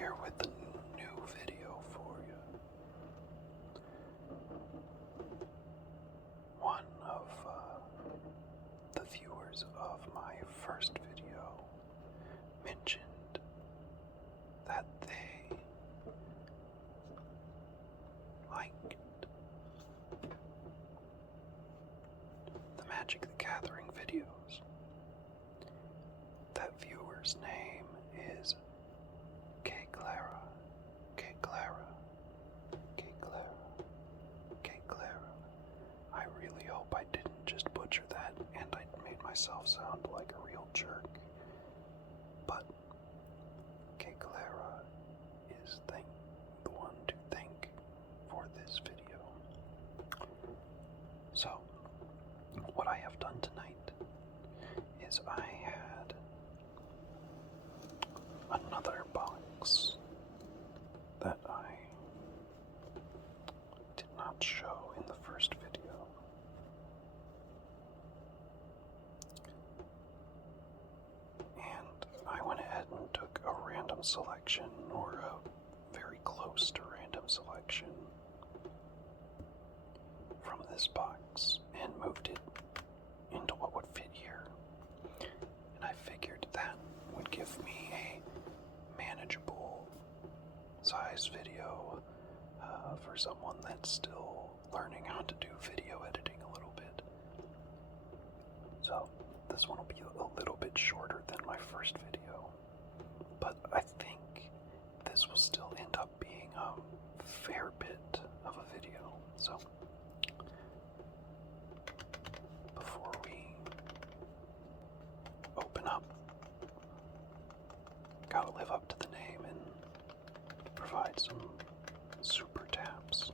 here with a new video for you. One of the viewers of my first video mentioned that they liked the Magic the Gathering videos. That viewer's name is Kei Clera. Kei Clera. Kei Clera. Kei Clera. I really hope I didn't just butcher that and I made myself sound like a real jerk. But Kei Clera is the one to thank for this video. So, what I have done tonight is I had another box that I did not show in the first video. And I went ahead and took a random selection, or a very close to random selection, from this box and moved it into what would fit here. And I figured that would give me a manageable size video for someone that's still learning how to do video editing a little bit. So this one will be a little bit shorter than my first video, but I think this will still end up being a fair bit of a video. So before we open up, gotta live up to the name and provide some super taps.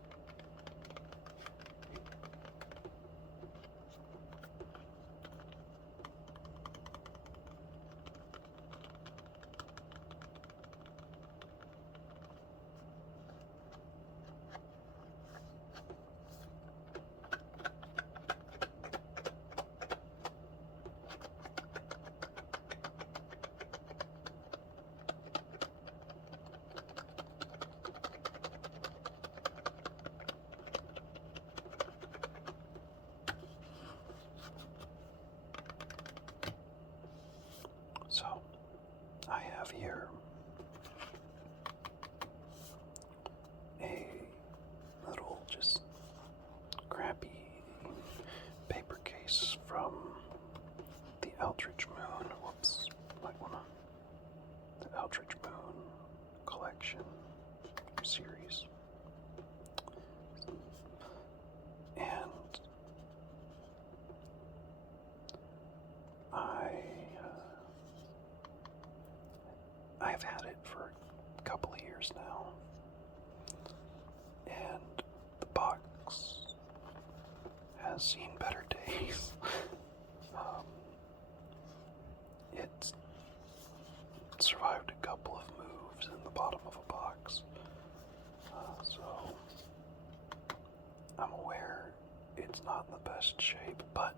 So, I have here a little just crappy paper case from the Eldritch Moon. Whoops, might wanna. The Eldritch Moon collection series. And I've had it for a couple of years now, and the box has seen better days. It's survived a couple of moves in the bottom of a box, so I'm aware it's not in the best shape, but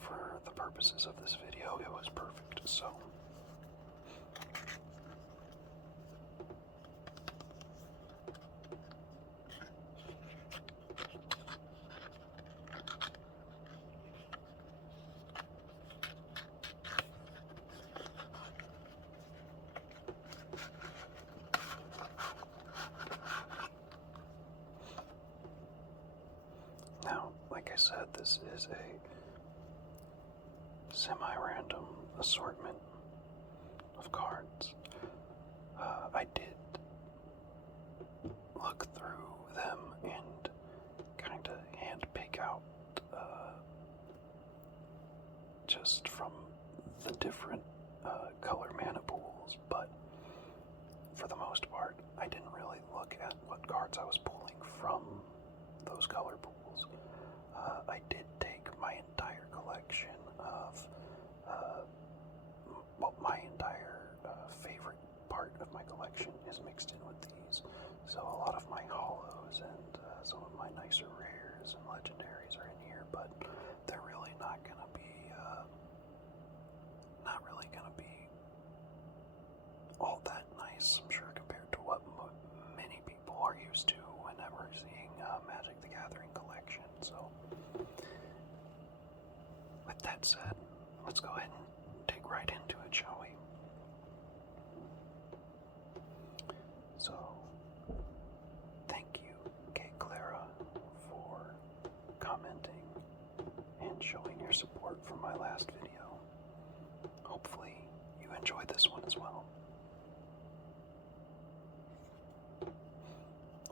for the purposes of this video, it was perfect, so. Now, like I said, this is a semi-random assortment of cards. I did look through them and kind of hand-pick out just from the different color mana pools, but for the most part, I didn't really look at what cards I was pulling from those color pools. I did take my entire collection of, my entire favorite part of my collection is mixed in with these. So a lot of my hollows and some of my nicer rares and legendaries are in here, but they're really not gonna be, all that nice. I'm that said, let's go ahead and dig right into it, shall we? So, thank you, Kei Clera, for commenting and showing your support for my last video. Hopefully, you enjoyed this one as well.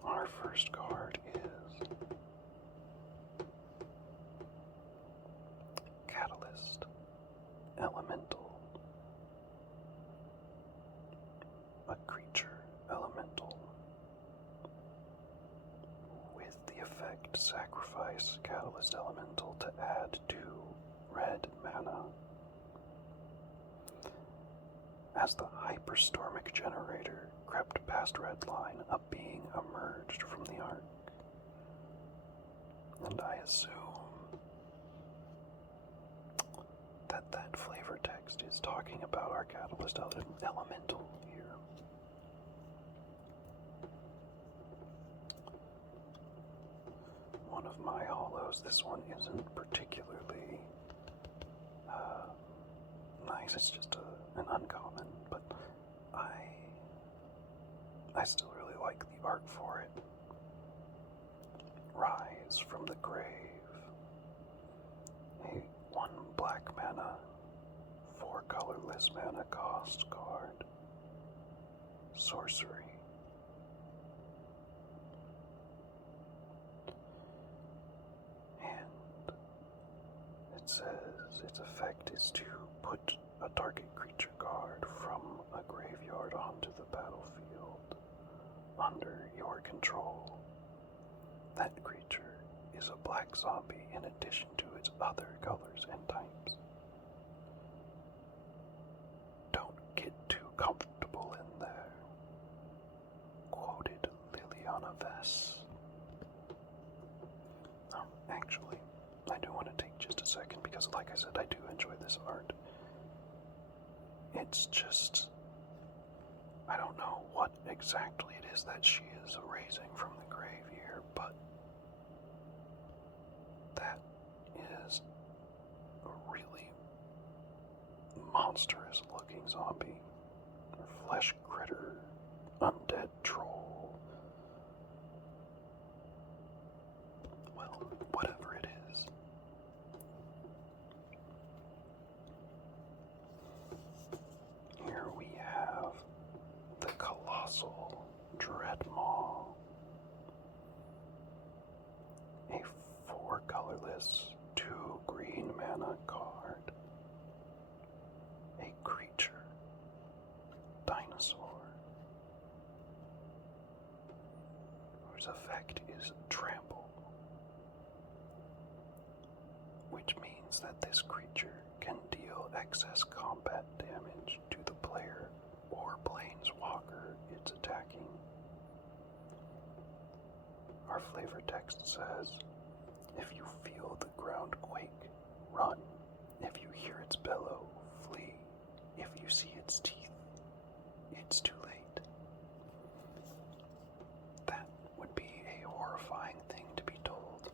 Our first card is Catalyst Elemental. A creature elemental. With the effect sacrifice Catalyst Elemental to add 2 red mana. As the hyperstormic generator crept past Redline, a being emerged from the arc. And I assume that that flavor text is talking about our Catalyst Elemental here. One of my holos, this one isn't particularly nice, it's just an uncommon, but I still really like the art for it. Rise from the grave. A 1 black mana, 4 colorless mana cost card. Sorcery. And it says its effect is to put a target creature card from a graveyard onto the battlefield under your control. That creature is a black zombie in addition to its other colors and types. Don't get too comfortable in there. Quoted Liliana Vess. Actually, I do want to take just a second because, like I said, I do enjoy this art. It's just, I don't know what exactly it is that she is raising from the grave here, but that is a really monstrous looking zombie. Flesh critter, undead troll. Well, whatever it is. Here we have the Colossal Dreadmaw. A 4 colorless, 2 green mana card. A creature. Dinosaur. Whose effect is trample. Which means that this creature can deal excess combat damage to the player or planeswalker it's attacking. Our flavor text says, if you feel the ground quake, run. If you hear its bellow, flee. If you see its teeth, it's too late. That would be a horrifying thing to be told.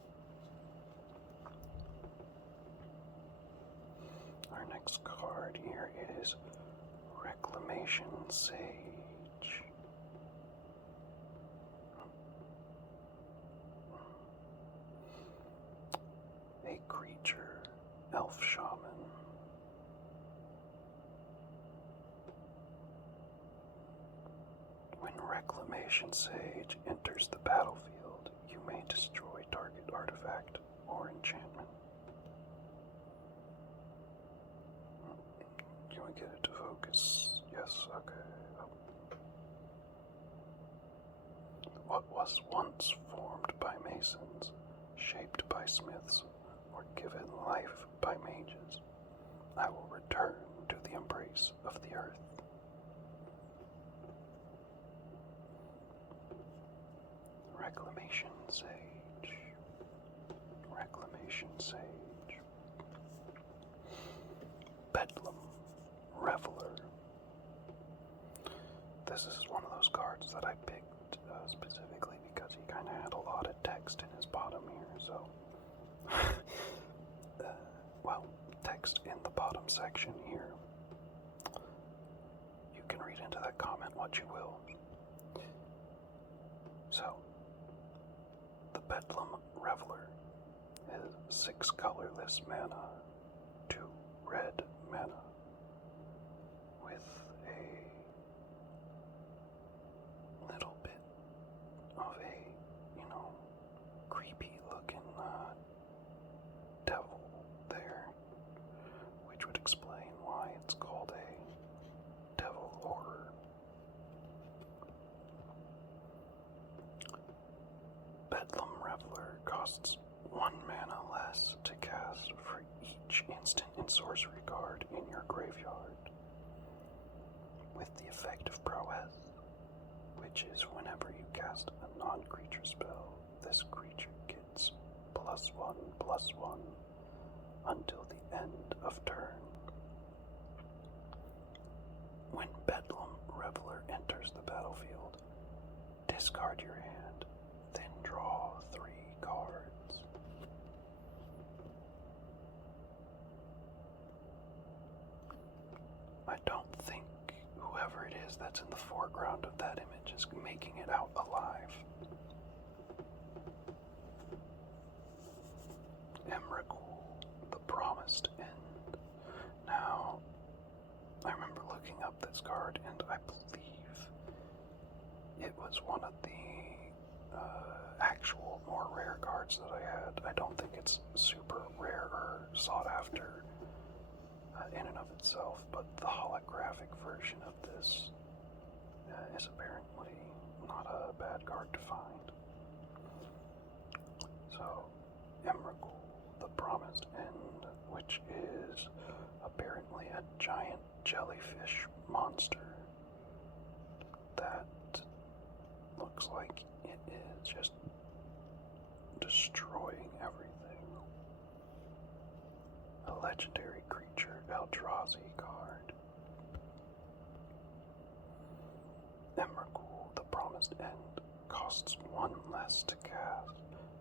Our next card here is Reclamation Sage. A creature, elf shaman. When Reclamation Sage enters the battlefield, you may destroy target artifact or enchantment. Can we get it to focus? Yes, okay. What was once formed by masons, shaped by smiths, or given life by mages, I will return to the embrace of the earth. Reclamation Sage. Reclamation Sage. Bedlam Reveler. This is one of those cards that I picked specifically because he kind of had a lot of text in his bottom here, so well, text in the bottom section here. You can read into that comment what you will. So, the Bedlam Reveler is 6 colorless mana, 2 red mana, with a little bit of a, creepy looking devil there, which would explain why it's called a devil horror. Bedlam Reveler costs 1 mana less to cast for each instant and sorcery card in your graveyard, with the effect of prowess, which is whenever you cast a non-creature spell, this creature gets +1/+1 until the end of turn. When Bedlam Reveler enters the battlefield, discard your hand, then draw 3 cards. I don't think whoever it is that's in the foreground of that image is making it out alive. Emrakul, the Promised End. Now, I remember looking up this card, and I believe it was one of the actual more rare cards that I had. I don't think it's super rare or sought after in and of itself, but the holographic version of this is apparently not a bad card to find. So, Emrakul, the Promised End, which is apparently a giant jellyfish monster that looks like it is just destroying everything. A legendary creature, Eldrazi card. Emrakul, the Promised End, costs 1 less to cast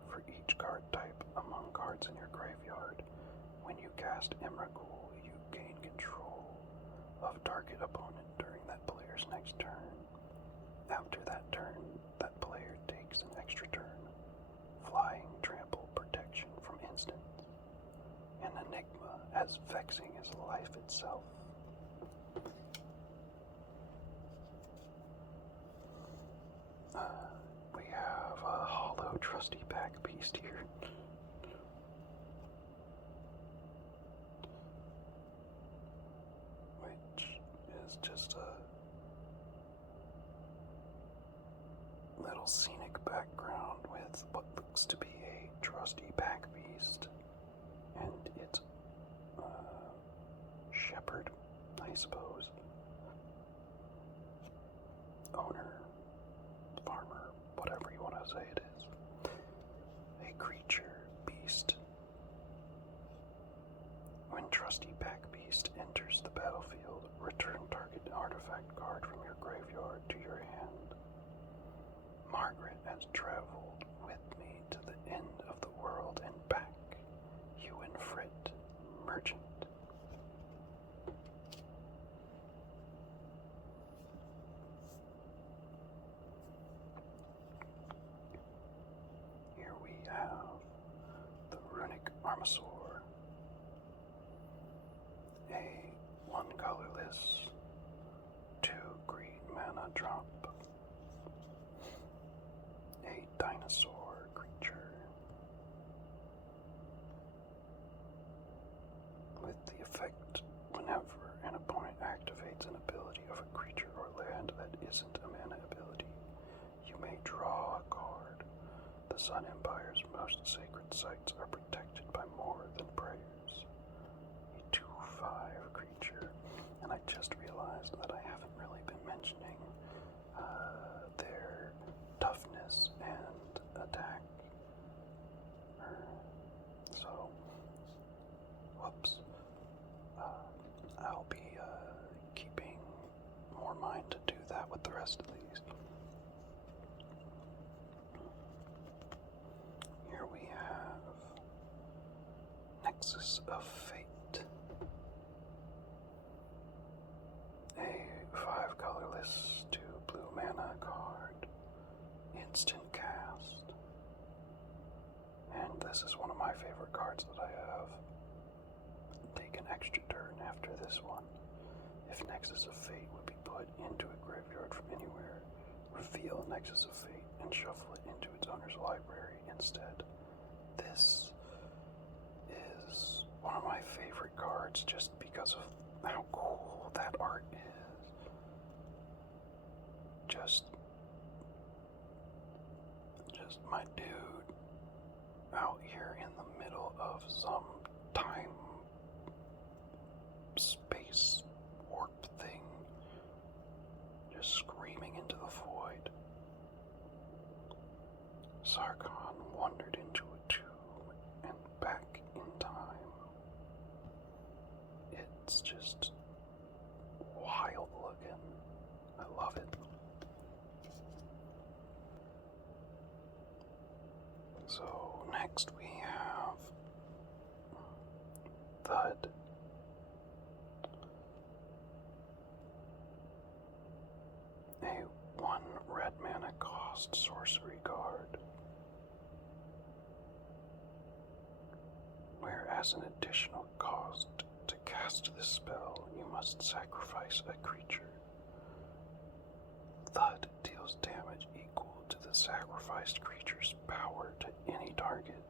for each card type among cards in your graveyard. When you cast Emrakul, you gain control of target opponent during that player's next turn. After that turn, that player takes an extra turn. Flying, trample, protection from instants. An enigma as vexing as life itself. We have a hollow trusty pack beast here. Which is just a little scenic background with what looks to be a trusty pack beast. And its shepherd, I suppose. Owner, farmer, whatever you want to say it is. A creature, beast. When Trusty Pack Beast enters the battlefield, return target artifact card from your graveyard to your hand. Margaret has traveled with me to the end of the world and back. You and Frit, merchant. Here we have the Runic Armasaur, a 1 colorless, 2 green mana drop, a dinosaur creature with the effect whenever an opponent activates an ability of a creature or land that isn't a mana ability, you may draw a card. The Sun Empire's most sacred sites are protected by more than prayers. A 2/5 creature, and I just realized that I haven't really been mentioning their toughness and attack. So, whoops. I'll be keeping more mind to do that with the rest of these. Here we have Nexus of Fate. instant cast. And this is one of my favorite cards that I have. Take an extra turn after this one. If Nexus of Fate would be put into a graveyard from anywhere, reveal Nexus of Fate and shuffle it into its owner's library instead. This is one of my favorite cards just because of how cool that art is. Just my dude out here in the middle of some time space warp thing, just screaming into the void. Sargon wandered into a tomb and back in time. It's just wild looking. I love it. So next we have Thud. A 1 red mana cost sorcery card, where as an additional cost to cast this spell, you must sacrifice a creature. Thud deals damage equal to the sacrificed creature's power to any target.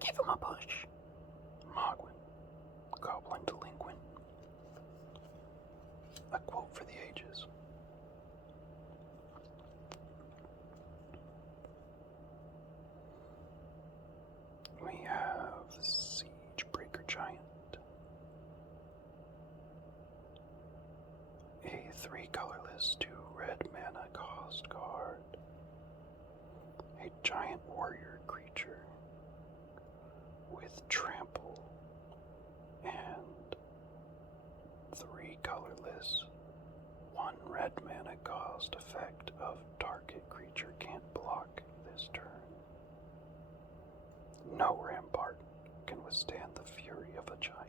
Give him a push. Mogwin, Goblin Delinquent. A quote for the ages. We have Siegebreaker Giant. A 3 colorless 2 red mana cost card. A giant warrior creature with trample and 3 colorless 1 red mana cost effect of target creature can't block this turn. No rampart can withstand the fury of a giant.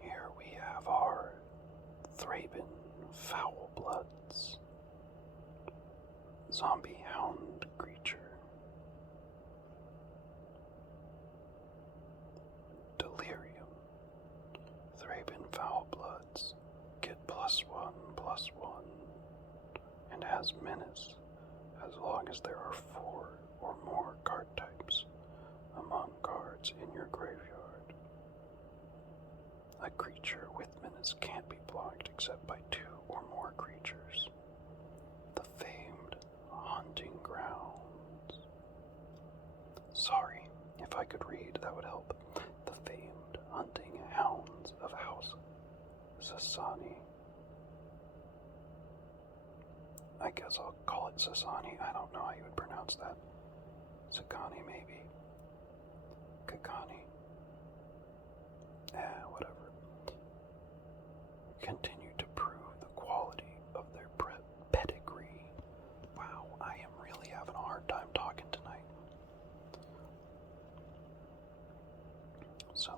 Here we have our Thraben Foulbloods, zombie hound creature. Delirium. Thraben Foulbloods get +1/+1 and has menace as long as there are 4 or more card types among cards in your graveyard. A creature with menace can't be blocked except by 2 or more creatures. The famed Hunting Grounds. Sorry, if I could read, that would help. The famed Hunting Hounds of House Sasani. I guess I'll call it Sasani. I don't know how you would pronounce that. Sakani, maybe. Kakani. Whatever. Continue to prove the quality of their pedigree. Wow, I am really having a hard time talking tonight. So,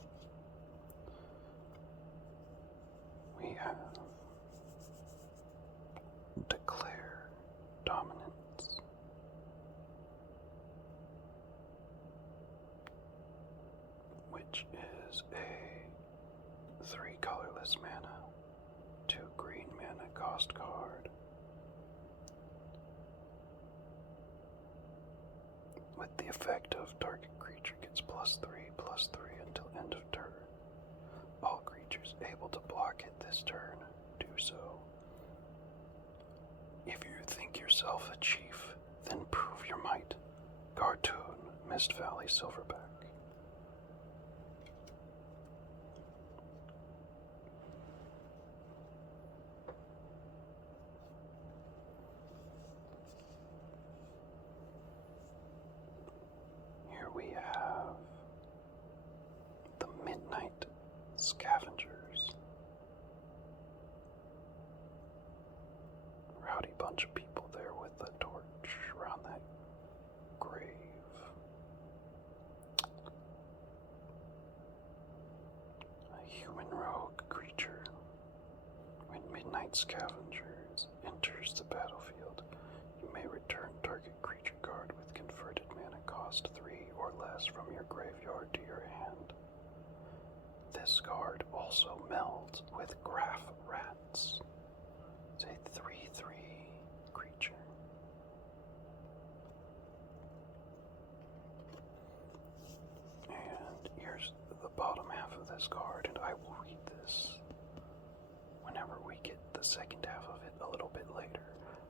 we have Declare Dominance. Which is a 3 colorless mana, 2 green mana cost card. With the effect of target creature gets +3/+3 until end of turn. All creatures able to block it this turn do so. If you think yourself a chief, then prove your might. Cartoon, Mist Valley Silverback. Here we have the Midnight Scavengers. Rowdy bunch of people there with a torch around that Scavengers enters the battlefield. You may return target creature card with converted mana cost 3 or less from your graveyard to your hand. This card also melds with Graph Rats. It's a 3/3 creature. And here's the bottom half of this card, and I will read this whenever we get the second half of it a little bit later.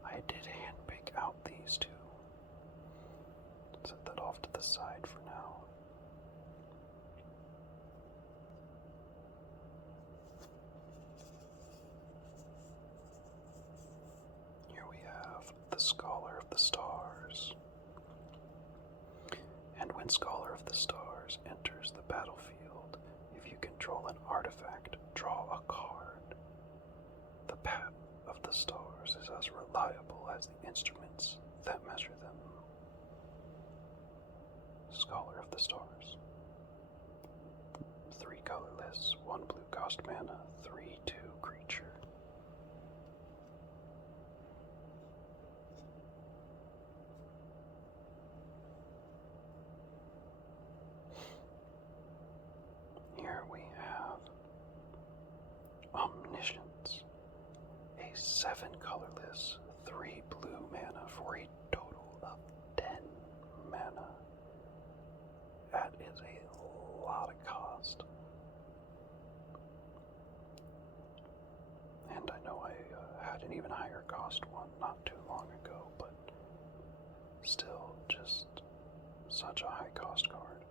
I did handpick out these two. Set that off to the side for now. Here we have the Scholar of the Stars. And when Scholar of the Stars enters the battlefield, if you control an artifact, draw a card. The path of the stars is as reliable as the instruments that measure them. Scholar of the Stars. 3 colorless, 1 blue cost mana, 3/2 creature. Here we have Omniscience, a 7 colorless, 3 blue mana for a total of 10 mana. That is a lot of cost. And I know I had an even higher cost one not too long ago, but still just such a high cost card.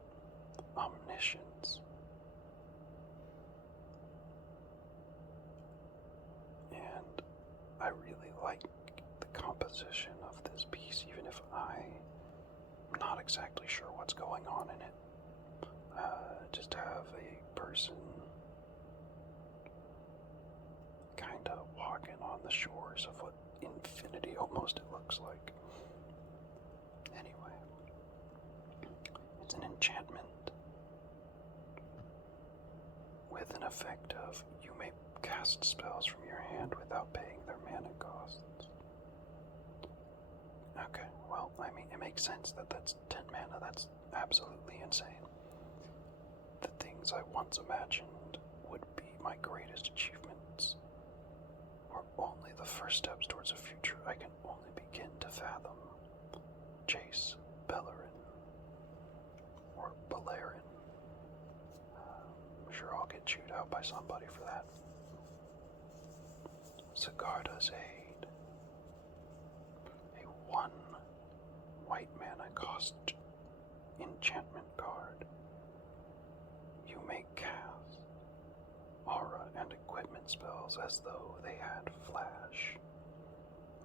Omniscience. And I really like the composition of this piece, even if I'm not exactly sure what's going on in it. Just have a person kind of walking on the shores of what infinity almost it looks like. Anyway, it's an enchantment with an effect of you may cast spells from your hand without paying their mana costs. Okay, well, I mean, it makes sense that that's 10 mana. That's absolutely insane. The things I once imagined would be my greatest achievements were only the first steps towards a future I can only begin to fathom. Jace Bellerin. Or Bellerin. I'm sure I'll get chewed out by somebody for that. Sigarda's Aid. A 1 white mana cost enchantment card. You may cast aura and equipment spells as though they had flash.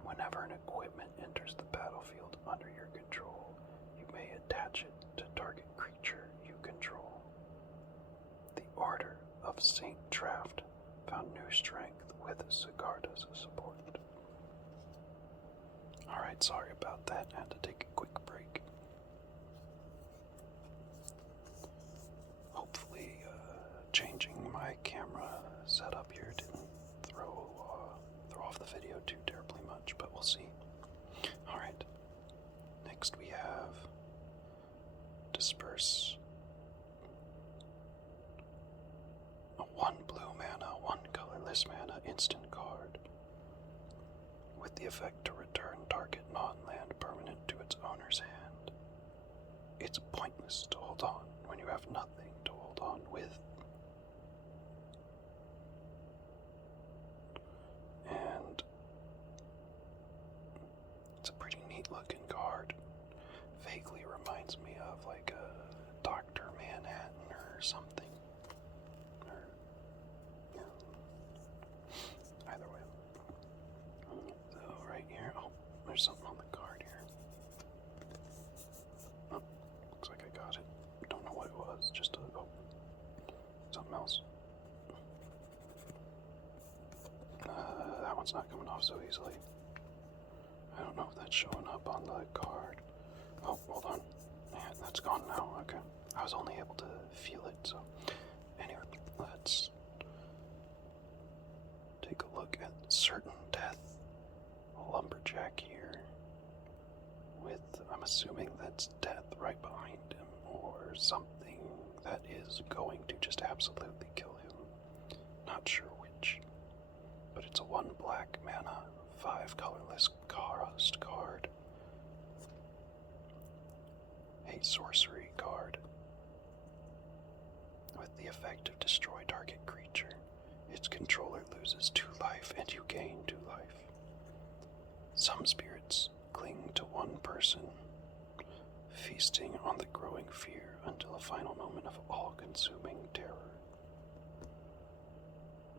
Whenever an equipment enters the battlefield under your control, you may attach it to target creature you control. The Order of Saint Traft found new strength with Sigarda's support. Alright, sorry about that. I had to take a quick break. Hopefully, changing my camera setup here didn't throw off the video too terribly much, but we'll see. Alright, next we have Disperse. A 1 blue mana, 1 colorless mana instant card with the effect to return target non-land permanent to its owner's hand. It's pointless to hold on when you have nothing to hold on with. And it's a pretty neat looking card. Vaguely reminds me of like a Dr. Manhattan or something. Or, yeah. Either way. So right here, oh, there's something on the card here. Oh, looks like I got it. Don't know what it was, just something else. That one's not coming off so easily. I don't know if that's showing up on the card. Oh, hold on. Yeah, that's gone now. Okay. I was only able to feel it, so. Anyway, let's take take a look at Certain Death, a lumberjack here, with, I'm assuming that's death right behind him, or something that is going to just absolutely kill him. Not sure which, but it's a 1 black mana, 5 colorless cost card, a sorcery card, with the effect of destroy target creature. Its controller loses 2 life and you gain 2 life. Some spirits cling to one person, feasting on the growing fear until a final moment of all-consuming terror.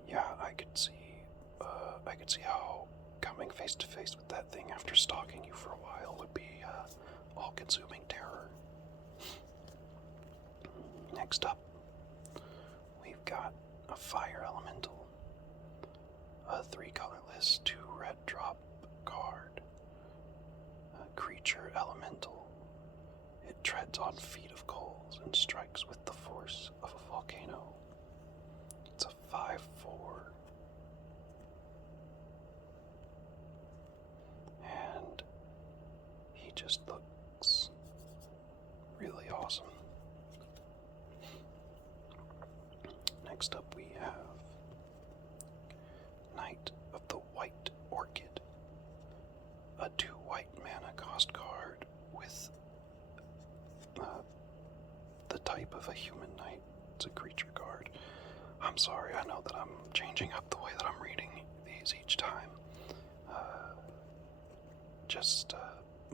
Yeah, I could see how coming face to face with that thing after stalking you for a while would be all-consuming terror. Next up, we've got a fire elemental, a 3 colorless, 2 red drop card, a creature elemental. It treads on feet of coals and strikes with the force of a volcano. It's a 5/4. And he just looks really awesome. Next up we have Knight of the White Orchid, a 2 white mana cost card with the type of a human knight. It's a creature card. I'm sorry, I know that I'm changing up the way that I'm reading these each time. Just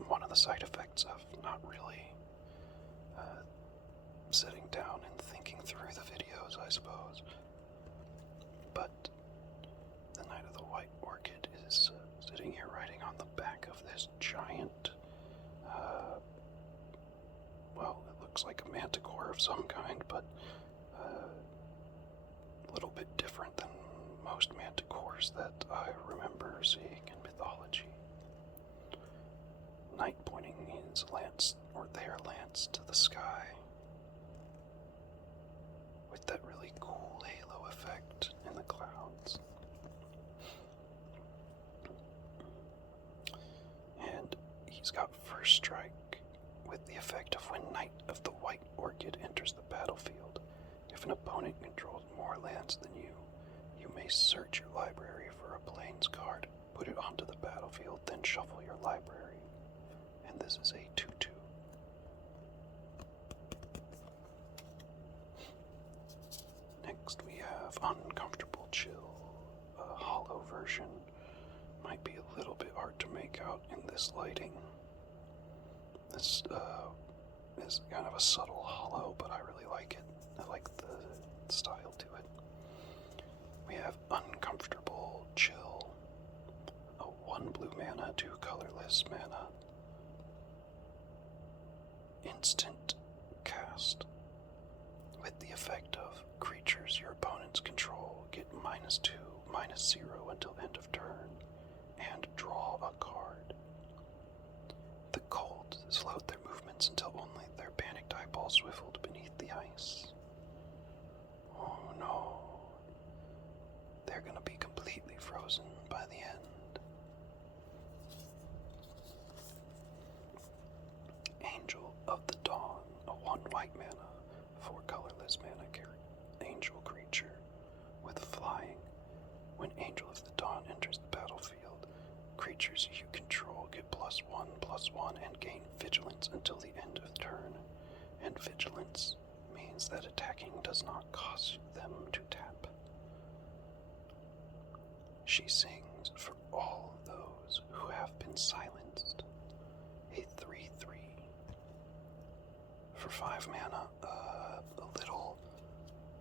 one of the side effects of not really sitting down and thinking through the videos, I suppose. But the Knight of the White Orchid is sitting here writing on the back of this giant, well, it looks like a manticore of some kind, but a little bit different than most manticores that I remember seeing in mythology. Knight pointing his lance, or their lance, to the sky, with that really cool halo effect in the clouds. And he's got first strike, with the effect of when Knight of the White Orchid enters the battlefield. If an opponent controls more lands than you, you may search your library for a Plains card, put it onto the battlefield, then shuffle your library. And this is a 2/2. Next we have Uncomfortable Chill, a hollow version. Might be a little bit hard to make out in this lighting. This is kind of a subtle hollow, but I really like it. I like the style to it. We have Uncomfortable Chill, a 1 blue mana, 2 colorless mana, instant cast, with the effect of creatures your opponents control get -2, -0 until end of turn, and draw a card. The cold slowed their movements until only their panicked eyeballs swiveled beneath the ice. Oh no, they're gonna be completely frozen by the end. Angel of the Dawn, a 1 white mana, 4 colorless mana angel creature with flying. When Angel of the Dawn enters the battlefield, creatures you control get +1/+1 and gain vigilance until the end of turn. And vigilance means that attacking does not cost them to tap. She sings for all those who have been silenced, a 3/3. For 5 mana, a little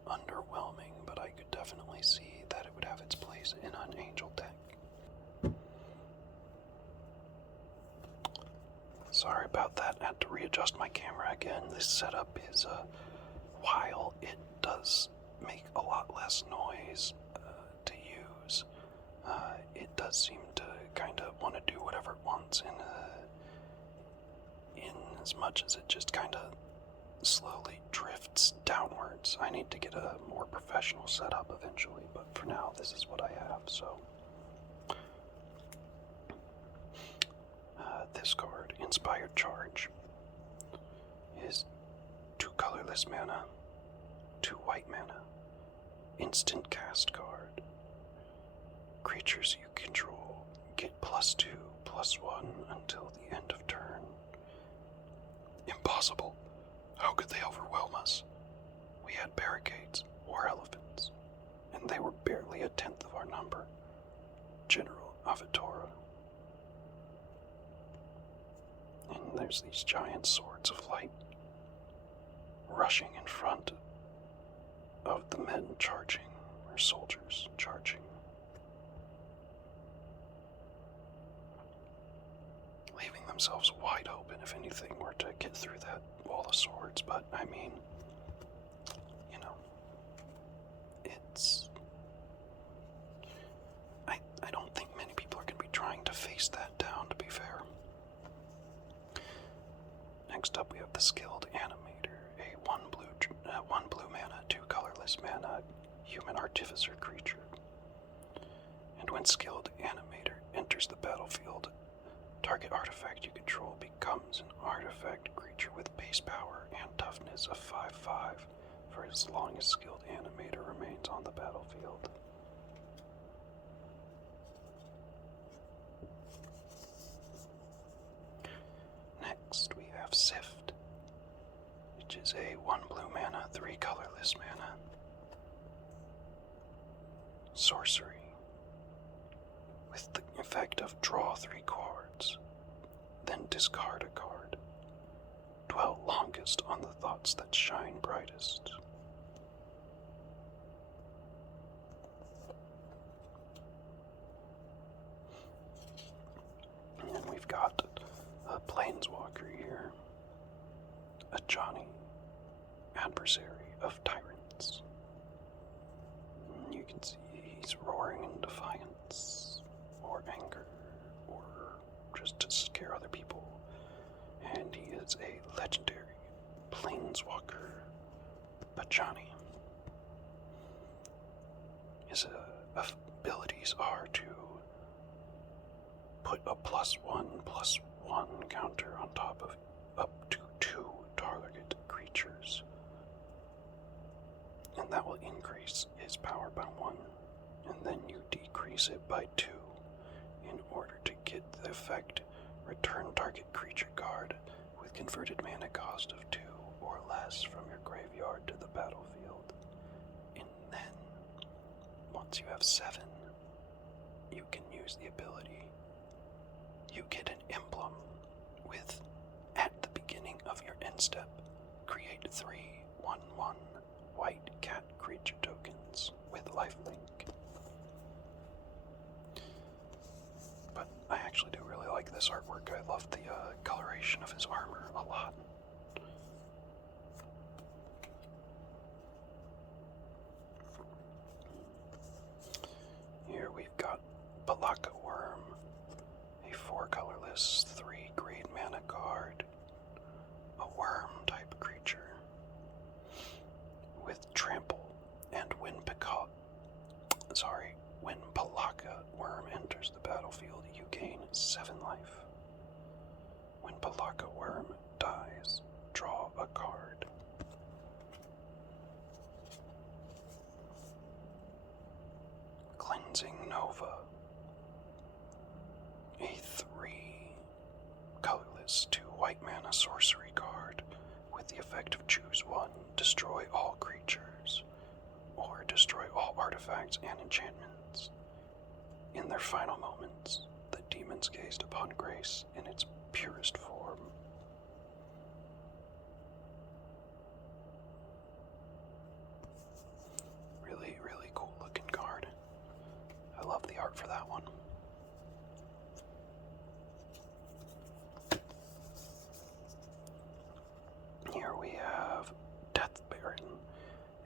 underwhelming, but I could definitely see that it would have its place in an angel deck. Sorry about that, I had to readjust my camera again. This setup is, while it does make a lot less noise to use, it does seem to kind of want to do whatever it wants in as much as it just kind of slowly drifts downwards. I need to get a more professional setup eventually, but for now, this is what I have, so. This card, Inspired Charge, is 2 colorless mana, 2 white mana, instant cast card. Creatures you control get +2/+1 until the end of turn. Impossible. How could they overwhelm us? We had barricades or elephants, and they were barely 1/10 of our number. General Avitora. And there's these giant swords of light rushing in front of the men charging, or soldiers charging. Leaving themselves wide open if anything were to get through that wall of swords, but I mean, you know, it's... I don't think many people are going to be trying to face that down, to be fair. Next up we have the Skilled Animator, a 1 blue mana, 2 colorless mana, human artificer creature. And when Skilled Animator enters the battlefield, target artifact you control becomes an artifact creature with base power and toughness of 5/5 for as long as Skilled Animator remains on the battlefield. Next we have Sift, which is a 1 blue mana, 3 colorless mana sorcery with the effect of draw 3 cards, then discard a card. Dwell longest on the thoughts that shine brightest. And we've got a Planeswalker here, a Johnny, adversary of tyrants. You can see he's roaring in defiance, or anger, or just to scare other people. And he is a legendary Planeswalker, Johnny. His abilities are to put a +1/+1 counter on top of up to 2 target creatures. And that will increase his power by 1, and then you decrease it by 2 in order to get the effect return target creature card with converted mana cost of 2 or less from your graveyard to the battlefield. And then, once you have 7, you can use the ability. You get an emblem with, at the beginning of your end step, create 3 1/1 white cat creature tokens with lifelink. But I actually do really like this artwork. I love the coloration of his armor a lot. Here we've got Balaka Worm, a 4 colorless, 3 green mana card, a worm type creature with trample, and when Balaka Worm enters the battlefield, you gain 7 life. When Balaka Worm dies, draw a card. Cleansing Nova, a 3 colorless, 2 white mana sorcery card with the effect of choose 1, destroy all creatures, or destroy all artifacts and enchantments. In their final moments, the demons gazed upon grace in its purest form. Really, really cool looking card. I love the art for that one. Here we have Death Baron,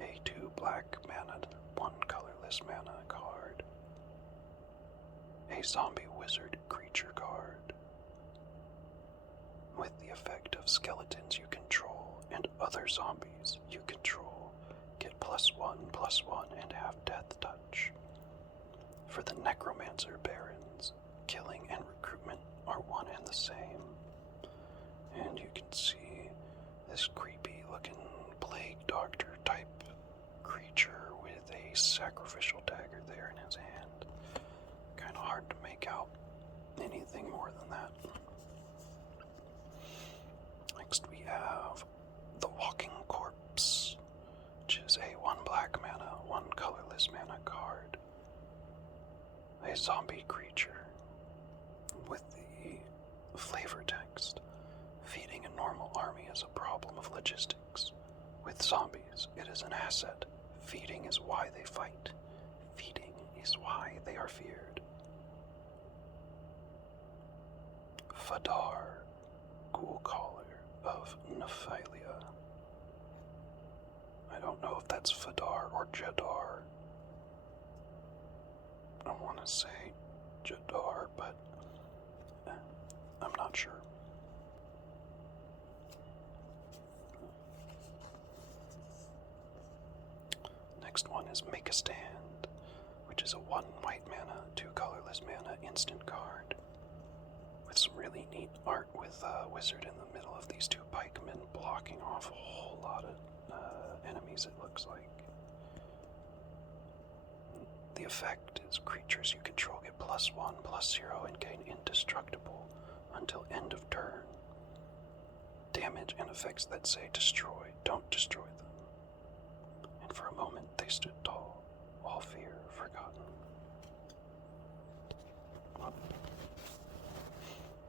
a 2 black mana, 1 colorless mana card. A zombie wizard creature card with the effect of skeletons you control and other zombies you control get +1/+1 and have death touch. For the necromancer barons, killing and recruitment are one and the same. And you can see this creepy looking plague doctor type creature with a sacrificial dagger there in his hand. Kind of hard to make out anything more than that. Next we have the Walking Corpse, which is a 1 black mana, 1 colorless mana card. A zombie creature with the flavor text. Feeding a normal army is a problem of logistics. With zombies, it is an asset. Feeding is why they fight. Feeding is why they are feared. Fadar, Ghoul Caller of Nephilia. I don't know if that's Fadar or Jadar. I want to say Jadar, but I'm not sure. Next one is Make a Stand, which is a 1 white mana, 2 colorless mana instant card. With some really neat art with a wizard in the middle of these 2 pikemen blocking off a whole lot of enemies, it looks like. The effect is creatures you control get +1/+0 and gain indestructible until end of turn. Damage and effects that say destroy don't destroy them. And for a moment they stood tall, all fear forgotten.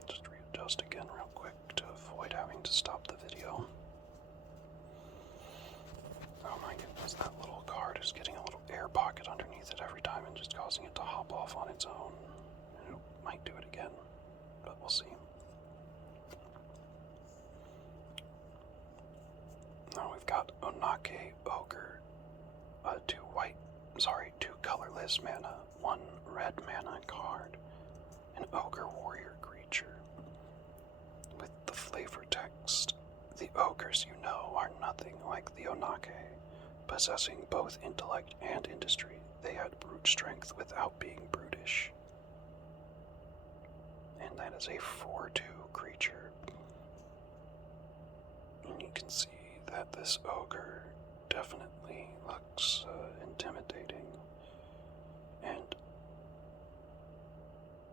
Just readjust again real quick to avoid having to stop the video. Oh my goodness, that little card is getting a little air pocket underneath it every time and just causing it to hop off on its own. And it might do it again, but we'll see. Now we've got Onake Ogre, 2 colorless mana, 1 red mana card, an Ogre Warrior creature. With the flavor text, the ogres you know are nothing like the Onake. Possessing both intellect and industry, they had brute strength without being brutish. And that is a 4/2 creature. And you can see that this ogre definitely looks intimidating and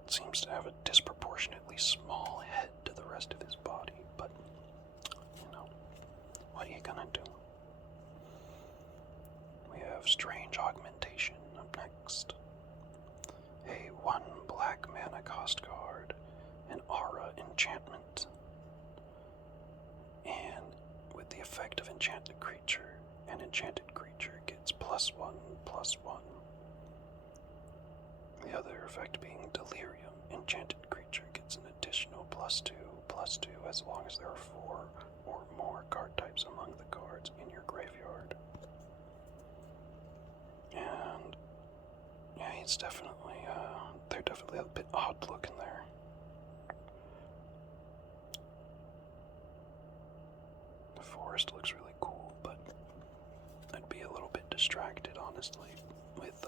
seems to have a disproportionately small head to the rest of his body, but you know, what are you gonna do? We have Strange Augmentation up next. A 1 black mana cost card, an aura enchantment. And with the effect of enchanted creature, an enchanted creature gets +1/+1. The other effect being Delirium. Enchanted creature gets an additional +2/+2 as long as there are 4 or more card types among the cards in your graveyard. And yeah, he's definitely, they're definitely a bit odd looking there. The forest looks really cool, but I'd be a little bit distracted, honestly, with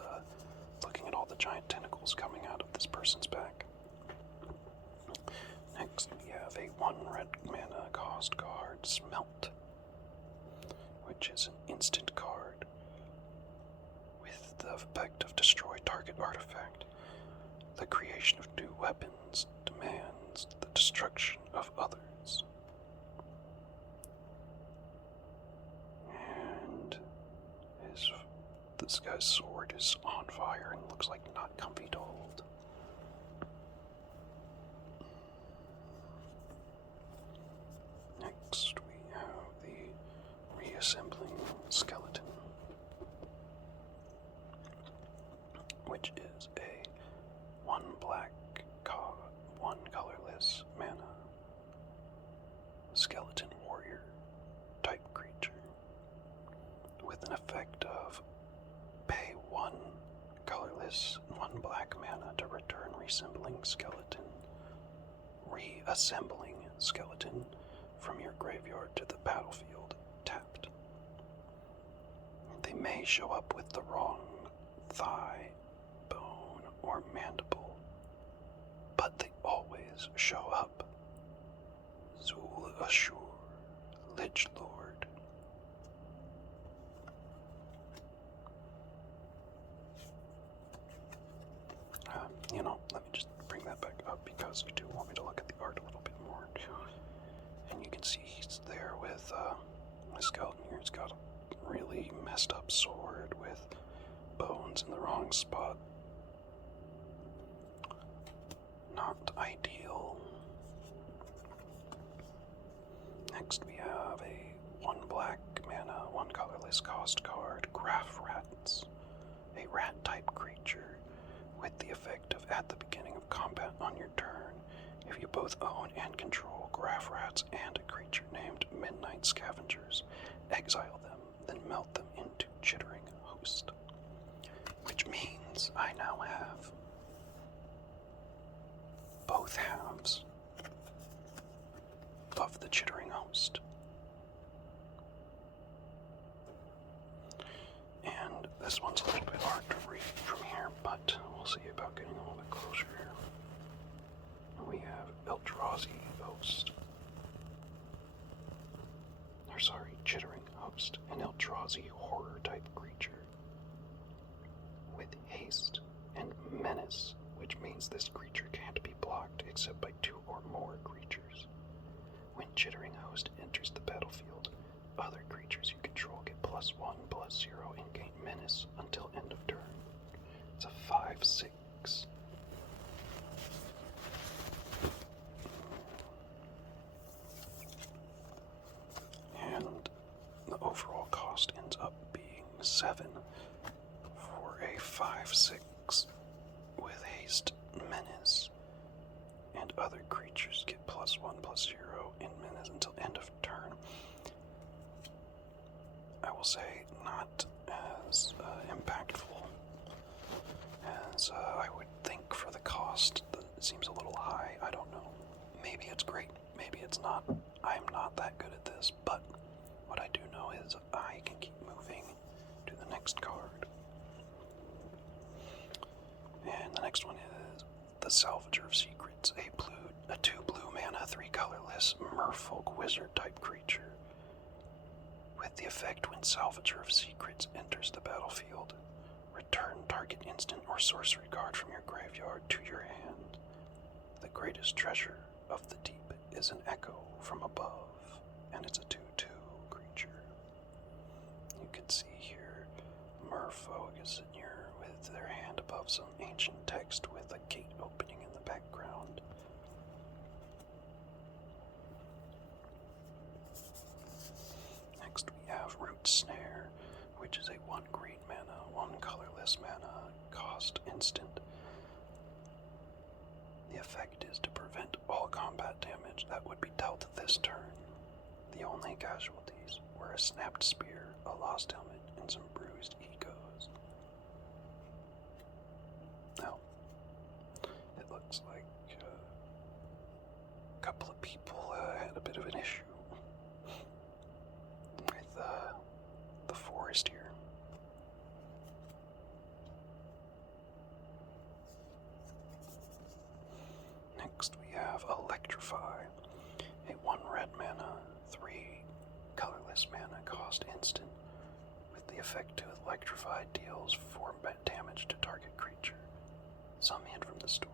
looking at all the giant tentacles coming out of this person's back. Next, we have a 1 red mana cost card, Smelt, which is an instant card with the effect of destroy target artifact. The creation of new weapons demands the destruction of others. And this guy's sword is on fire and looks like not comfy to hold. Next we have the reassembling skeleton, which is a 1 black, 1 colorless mana skeleton warrior type creature with an effect of pay 1 colorless, 1 black mana to return reassembling skeleton from your graveyard to the battlefield tapped. They may show up with the wrong thigh, bone, or mandible, but they always show up. Zul Ashur, Lich Lord. Let me just bring that back up because you do want me to look at the art a little bit more. And you can see he's there with a skeleton here. He's got a really messed up sword with bones in the wrong spot. Not ideal. Next we have a 1 black mana, 1 colorless cost card, Graph Rats. A rat type creature with the effect of at the beginning of combat on your turn, if you both own and control Graph Rats and a creature named Midnight Scavengers, exile them, then melt them into Chittering Host. Which means I now have both halves of the Chittering Host. And this one's a little bit hard to read from here, but we'll see about getting a little bit closer here. We have Eldrazi Host. Chittering Host, an Eldrazi horror type creature with haste and menace, which means this creature can't be blocked except by 2 or more creatures. When Chittering Host enters the battlefield, other creatures you control get +1/+0 and gain menace until end of turn. It's a 5/6. And the overall cost ends up being 7 for a 5/6 with haste, menace, and other creatures get +1/+0 in menace until end of turn. I will say not as impactful as I would think for the cost. It seems a little high. I don't know. Maybe it's great. Maybe it's not. I'm not that good at this, but what I do know is I can keep moving to the next card. And the next one is the Salvager of Secrets, a 2 blue mana, 3 colorless merfolk wizard type creature. With the effect when Salvager of Secrets enters the battlefield, return target instant or sorcery card from your graveyard to your hand. The greatest treasure of the deep is an echo from above, and it's a 2/2 creature. You can see here, merfolk is sitting here with their hand above some ancient text with a gate opening in the background. Next we have Root Snare, which is a 1 green mana, 1 colorless mana, cost instant. The effect is to prevent all combat damage that would be dealt this turn. The only casualties were a snapped spear, a lost helmet, and some bruised egos. Now, it looks like a couple of people had a bit of an issue with the forest here. Next we have Electrify, a 1 red mana, 3 colorless mana cost instant, with the effect to electrify deals 4 damage to target creature. Some hint from the store.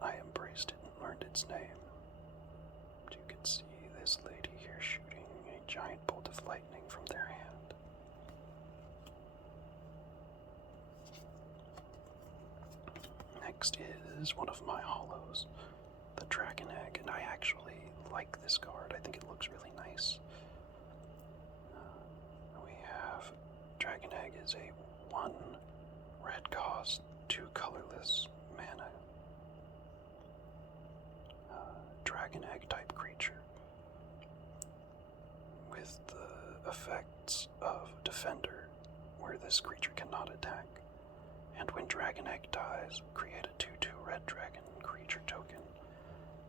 I embraced it and learned its name. You can see this lady here shooting a giant bolt of lightning from their hand. Next is one of my hollows, the Dragon Egg, and I actually like this card. I think it looks really nice. We have Dragon Egg is a 1 red cost, 2 colorless mana Dragon Egg type creature with the effects of Defender, where this creature cannot attack. And when Dragon Egg dies, create a 2/2 red dragon creature token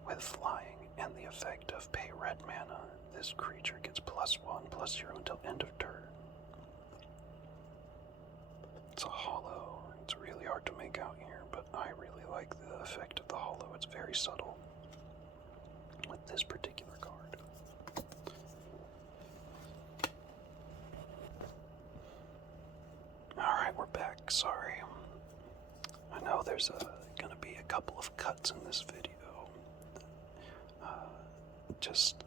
with flying and the effect of pay red mana. This creature gets +1/+0 until end of turn. It's a hollow. It's really hard to make out here, but I really like the effect of the hollow. It's very subtle with this particular card. Alright, we're back. Sorry. I know there's gonna be a couple of cuts in this video. Just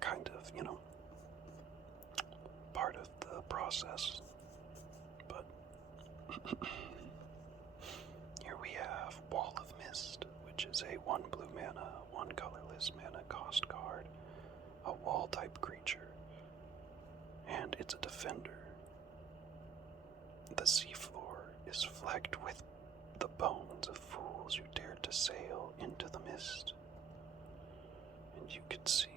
kind of, part of the process. But here we have Wall of Mist, which is a 1 blue mana, 1 colorless mana cost card, a wall type creature, and it's a defender. The seafloor is flecked with the bones of fools who dared to sail into the mist. And you could see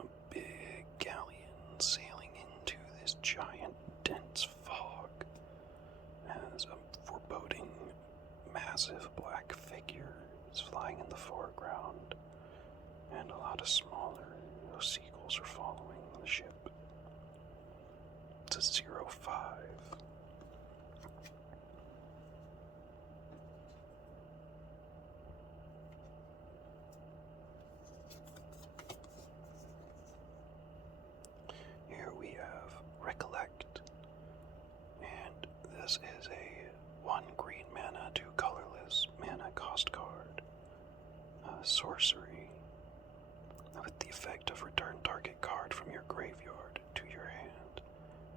a big galleon sailing into this giant, dense fog as a foreboding, massive black figure is flying in the foreground, and a lot of smaller seagulls are following the ship. It's a 0/5. Here we have Recollect, and this is a 1 green mana, 2 colorless mana cost card, sorcery, with the effect of return target card from your graveyard to your hand.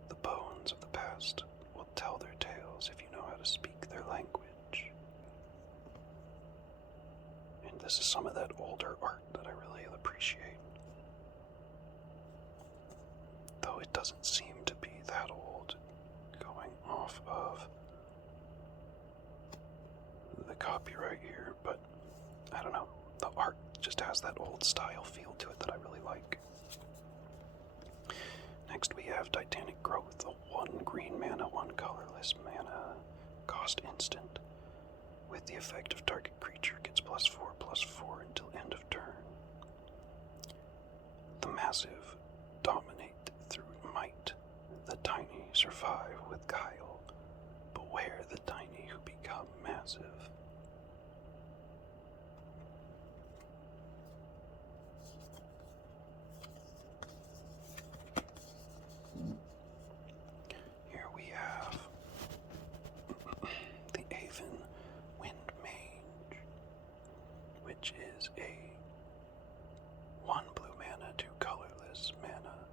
The bones of the past will tell their tales if you know how to speak their language. And this is some of that older art that I really appreciate. Though it doesn't seem to be that old, going off of the copyright here, but I don't know. The art just has that old style feel to it that I really like. Next we have Titanic Growth, a 1 green mana, 1 colorless mana, cost instant. With the effect of target creature gets +4/+4 until end of turn. The massive dominate through might. The tiny survive with guile. Beware the tiny who become massive. Here we have the Aven Wind Mage, which is a 1 blue mana, 2 colorless mana,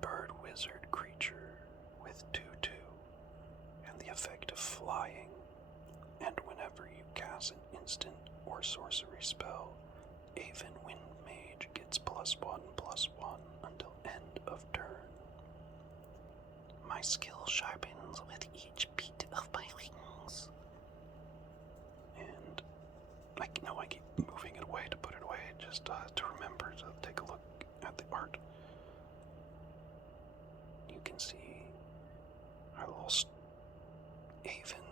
bird wizard creature with 2/2, and the effect of flying, and whenever you cast an instant or sorcery spell, Aven Wind Mage gets +1/+1 until end of turn. My skill sharpens with each beat of my wings. And I know I keep moving it away to put it away, just to remember to take a look at the art. You can see our little Aven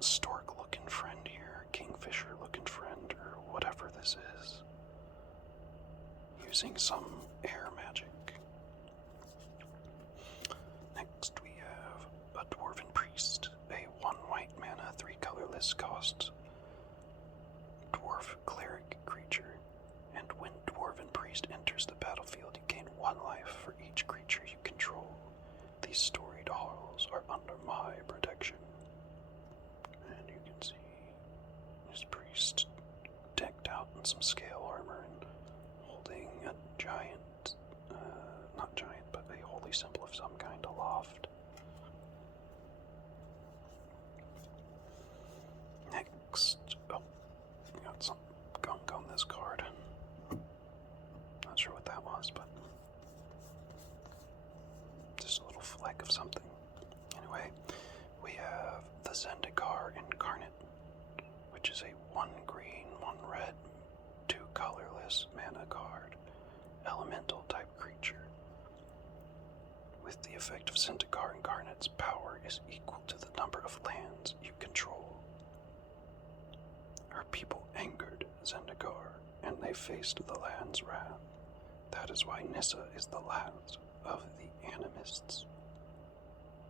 stork-looking friend here, kingfisher-looking friend, or whatever this is, using some air magic. Next we have a Dwarven Priest, a 1 white mana, 3 colorless cost dwarf cleric creature, and when Dwarven Priest enters the battlefield, you gain 1 life for each creature you control. These storied halls are under my protection. And you can see this priest decked out in some scale armor and holding a giant, not giant, but a holy symbol of some kind aloft. Next, we got some gunk on this card. Not sure what that was, but just a little fleck of something. Anyway, we have the Zendikar Incarnate, which is a 1 green, 1 red, 2 colorless mana card, elemental type creature. With the effect of Zendikar Incarnate's power is equal to the number of lands you control. Her people angered Zendikar, and they faced the land's wrath. That is why Nissa is the last of the Animists.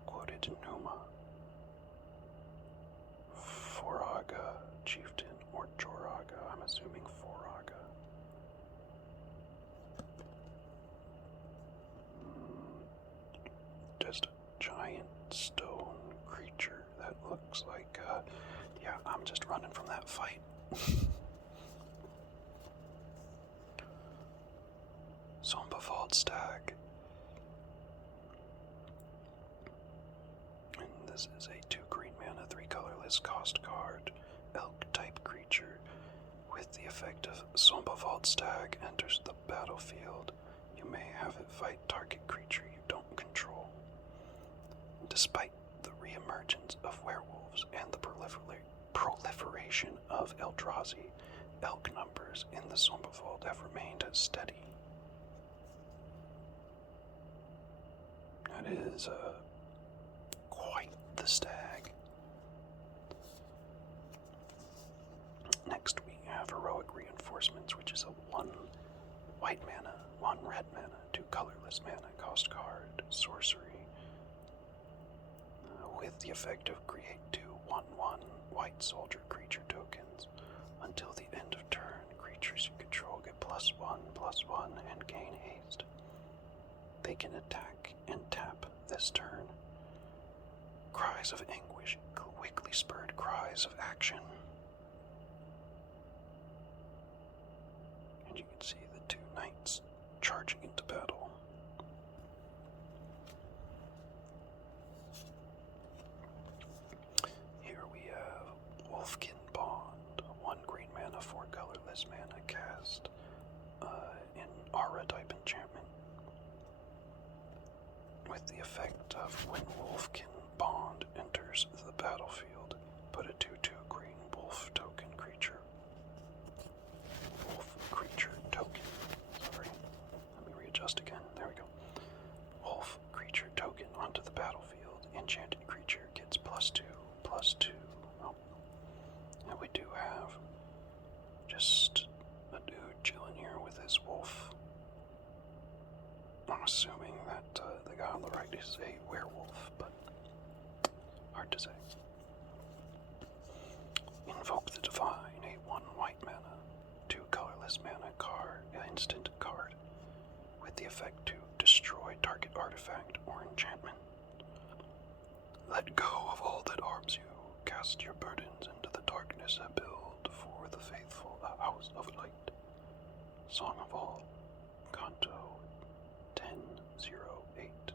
Quoted in Numa. Foraga, Chieftain, or Joraga. I'm assuming Foraga. Just a giant stone creature that looks like, yeah, I'm just running from that fight. Sombavald Stag. And this is a 2 green mana, 3 colorless cost card, elk type creature. With the effect of Sombavald Stag enters the battlefield, you may have it fight target creature you don't control. Despite the reemergence of werewolves and the proliferation of Eldrazi, elk numbers in the Sombavald have remained steady. That is quite the stag. Next we have Heroic Reinforcements, which is a 1 white mana, 1 red mana, 2 colorless mana cost card, sorcery. With the effect of create 2 1/1 white soldier creature tokens. Until the end of turn, creatures you control get +1/+1 and gain haste. They can attack and tap this turn. Cries of anguish, quickly spurred cries of action. And you can see the 2 knights charging into battle. Here we have Wolfkin Bond, 1 green mana, 4 colorless mana cast, in aura type enchantment. With the effect of when Wolfkin Bond enters the battlefield, put a 2/2 green wolf token creature. Wolf creature token. Sorry. Let me readjust again. There we go. Wolf creature token onto the battlefield. Enchanted creature gets +2/+2. Oh. And we do have just a dude chilling here with his wolf. I'm assuming that the guy on the right is a werewolf, but hard to say. Invoke the Divine, a 1 white mana, 2 colorless mana card, instant card, with the effect to destroy target artifact or enchantment. Let go of all that harms you. Cast your burdens into the darkness and build for the faithful a house of light. Song of All, Kanto 1008.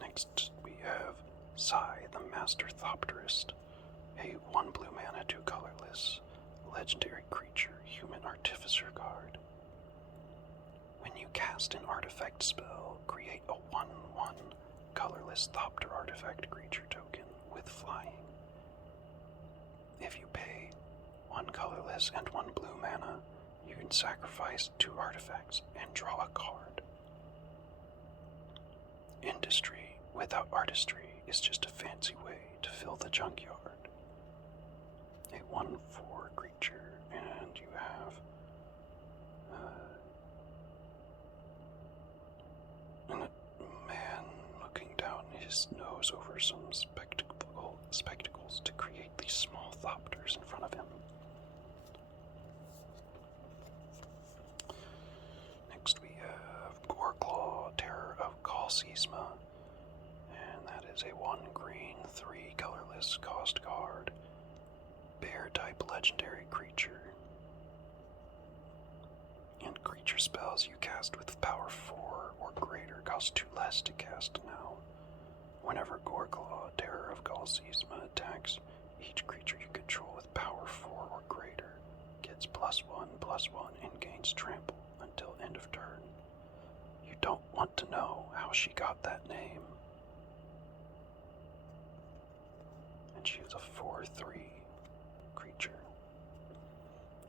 Next we have Sai, the Master Thopterist, a 1 blue mana, 2 colorless, legendary creature, human artificer card. When you cast an artifact spell, create a 1/1 colorless Thopter artifact creature token with flying. If you pay 1 colorless and 1 blue mana, you can sacrifice 2 artifacts and draw a card. Industry without artistry is just a fancy way to fill the junkyard. A 1/4 creature, and you have a man looking down his nose over some spectacles to create these small thopters in front of him. Next we have Goreclaw, Terror of Galsisma, and that is a 1 green, 3 colorless cost card, bear type legendary creature. And creature spells you cast with power 4 or greater cost 2 less to cast now. Whenever Goreclaw, Terror of Galsisma attacks, each creature you control with power 4 or greater gets +1/+1 and gains trample until end of turn. You don't want to know how she got that name. And she is a 4/3 creature.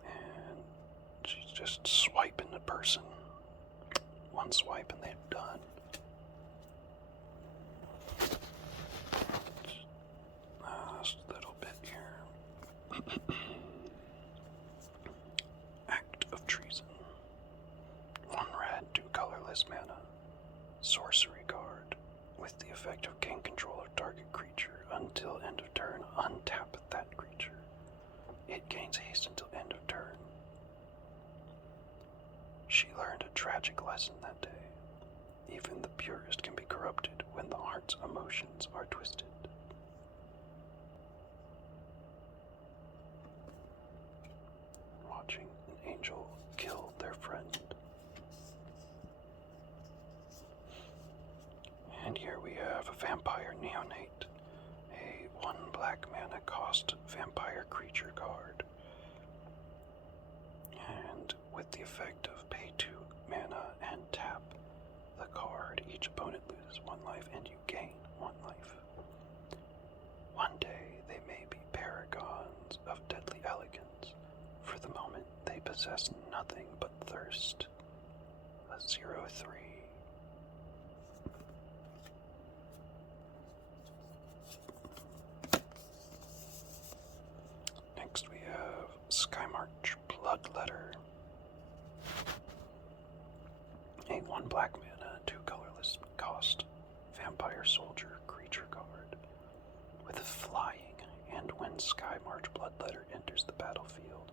And she's just swiping the person. 1 swipe and they're done. Just a little bit here. Act of Treason. 1 red, 2 colorless mana. Sorcery card. With the effect of purest can be corrupted when the heart's emotions are twisted. Watching an angel kill their friend. And here we have a vampire neonate, a 1 black mana cost vampire creature card. And with the effect of pay 2 mana and tap the card, each opponent loses 1 life and you gain 1 life. One day they may be paragons of deadly elegance. For the moment they possess nothing but thirst. A 0/3. Next we have Skymarch Bloodletter. A 1 black mana, 2 colorless cost vampire soldier creature card with flying, and when Skymarch Bloodletter enters the battlefield,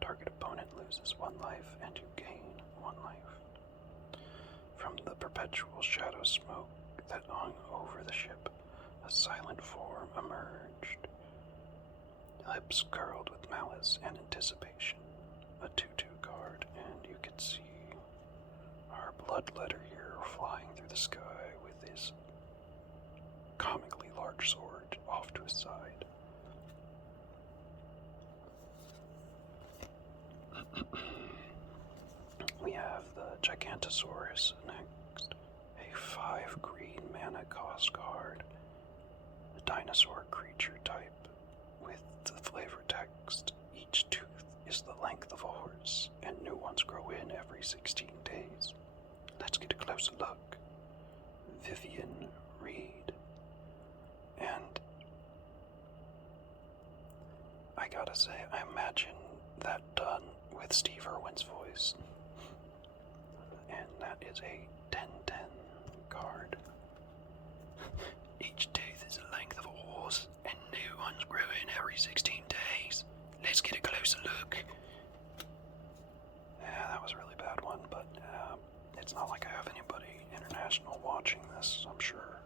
target opponent loses 1 life and you gain 1 life. From the perpetual shadow smoke that hung over the ship, a silent form emerged, lips curled with malice and anticipation. A 2/2 card, and you can see our Bloodletter here flying through the sky with his comically large sword off to his side. We have the Gigantosaurus next, a 5 green mana cost card, a dinosaur creature type with the flavor text, each tooth is the length of a horse, and new ones grow in every 16 days. Let's get a closer look. Vivian Reed. And I gotta say, I imagine that done with Steve Irwin's voice. And that is a 10/10 card. Each tooth is the length of a horse, and new ones grow in every 16 days. Let's get a closer look. Yeah, that was a really bad one, but it's not like I have anybody international watching this, I'm sure.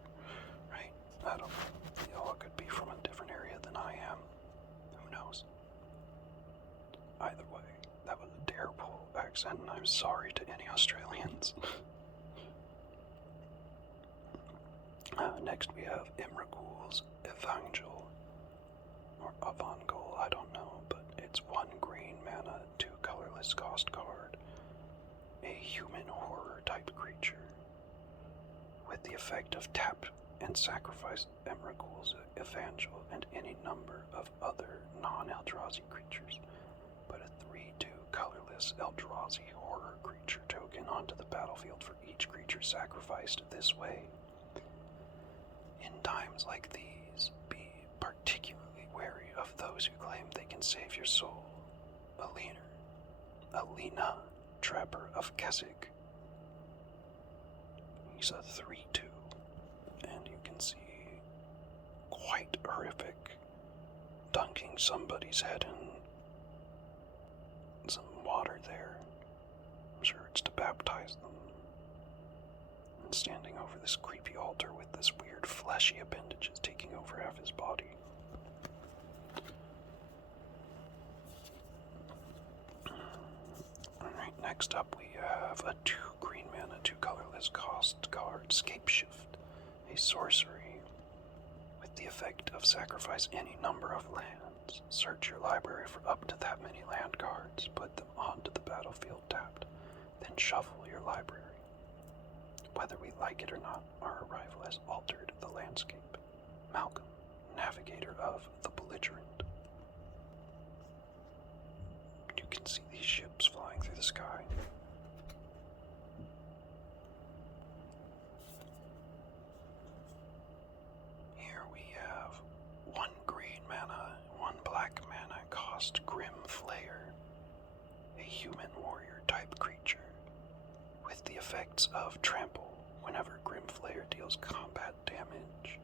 Right? I don't know. Y'all could be from a different area than I am. Who knows? Either way, that was a terrible accent, and I'm sorry to any Australians. Next we have Imragul's Evangel, or Evangel, I don't know, but it's 1 green mana, 2 colorless cost card, a human horror type creature, with the effect of tap and sacrifice Imragul's Evangel and any number of other non-Eldrazi creatures. Put a 3/2 colorless Eldrazi horror creature token onto the battlefield for each creature sacrificed this way. In times like these, be particularly wary of those who claim they can save your soul. Alina, Trapper of Keswick. He's a 3/2, and you can see quite horrific, dunking somebody's head in some water there. I'm sure it's to baptize them. And standing over this creepy altar with this weird fleshy appendages taking over half his body. Alright, next up we have a 2 green mana, 2 colorless cost card, Scapeshift, a sorcery with the effect of sacrifice any number of lands. Search your library for up to that many land cards, put them onto the battlefield tapped, then shuffle your library. Whether we like it or not, our arrival has altered the landscape. Malcolm, navigator of the Belligerent. You can see these ships flying through the sky. Here we have 1 green mana, 1 black mana cost Grim Flayer, a human warrior type creature, with the effects of trample. Whenever Grim Flayer deals combat damage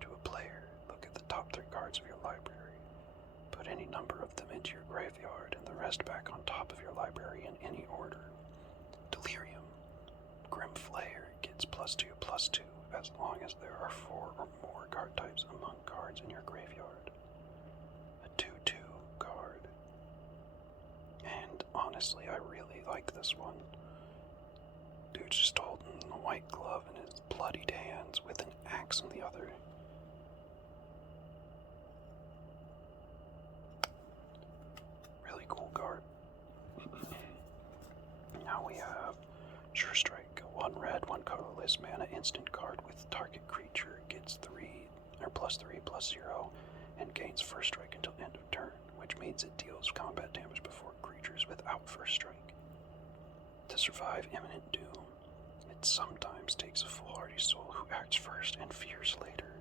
to a player, look at the top 3 cards of your library. Put any number of them into your graveyard and the rest back on top of your library in any order. Delirium. Grim Flayer gets +2/+2 as long as there are 4 or more card types among cards in your graveyard. A 2/2 card. And honestly, I really like this one. Dude's just holding the white glove in his bloodied hands with an axe in the other. Really cool card. Now we have Sure Strike, 1 red, 1 colorless mana instant card with target creature gets +3/+0 and gains first strike until end of turn, which means it deals combat damage before creatures without first strike. To survive imminent doom, it sometimes takes a foolhardy soul who acts first and fears later.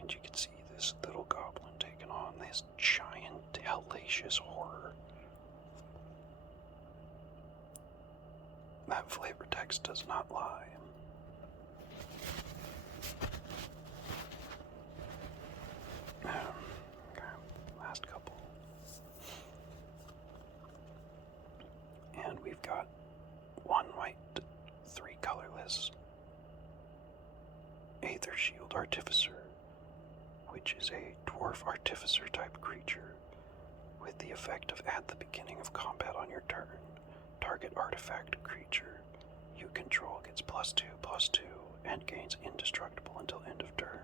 And you can see this little goblin taking on this giant hellacious horror. That flavor text does not lie. Okay, last couple. And we've got 1 white, 3 colorless Aether Shield Artificer, which is a dwarf artificer type creature with the effect of at the beginning of combat on your turn, target artifact creature you control gets +2/+2 and gains indestructible until end of turn.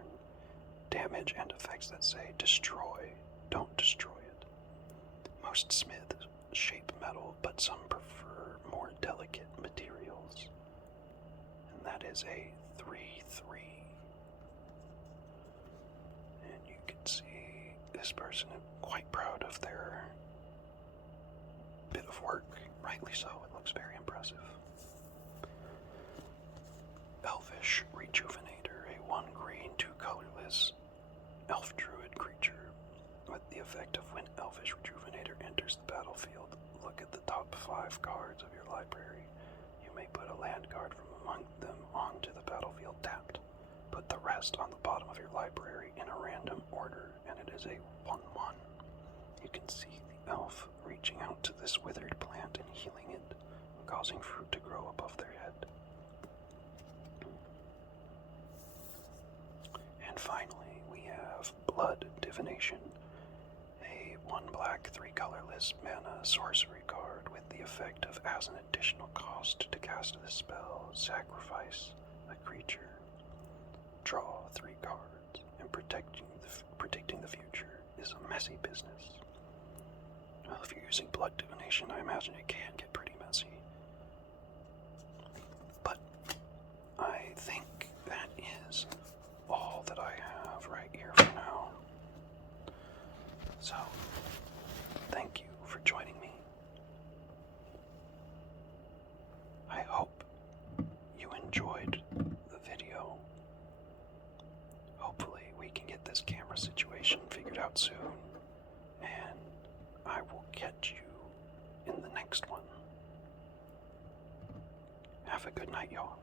Damage and effects that say destroy don't destroy it. Most smiths shape metal, but some prefer more delicate materials. And that is a 3/3. And you can see this person is quite proud of their bit of work. Rightly so, it looks very impressive. Elvish Rejuvenator, a 1 green, 2 colorless elf druid creature with the effect of when Elvish Rejuvenator enters the battlefield, look at the top 5 cards of your library. You may put a land card from among them onto the battlefield tapped. Put the rest on the bottom of your library in a random order, and it is a 1/1. You can see the elf reaching out to this withered plant and healing it, causing fruit to grow above their head. And finally, we have Blood Divination, a 1 black, 3 colorless mana sorcery card with the effect of as an additional cost to cast this spell, sacrifice a creature, draw 3 cards, and predicting the future is a messy business. Well, if you're using Blood Divination, I imagine it can get pretty messy. But I think that is all that I have right here for now. So, thank you for joining me. I hope you enjoyed the video. Hopefully we can get this camera situation figured out soon, and I will catch you in the next one. Have a good night, y'all.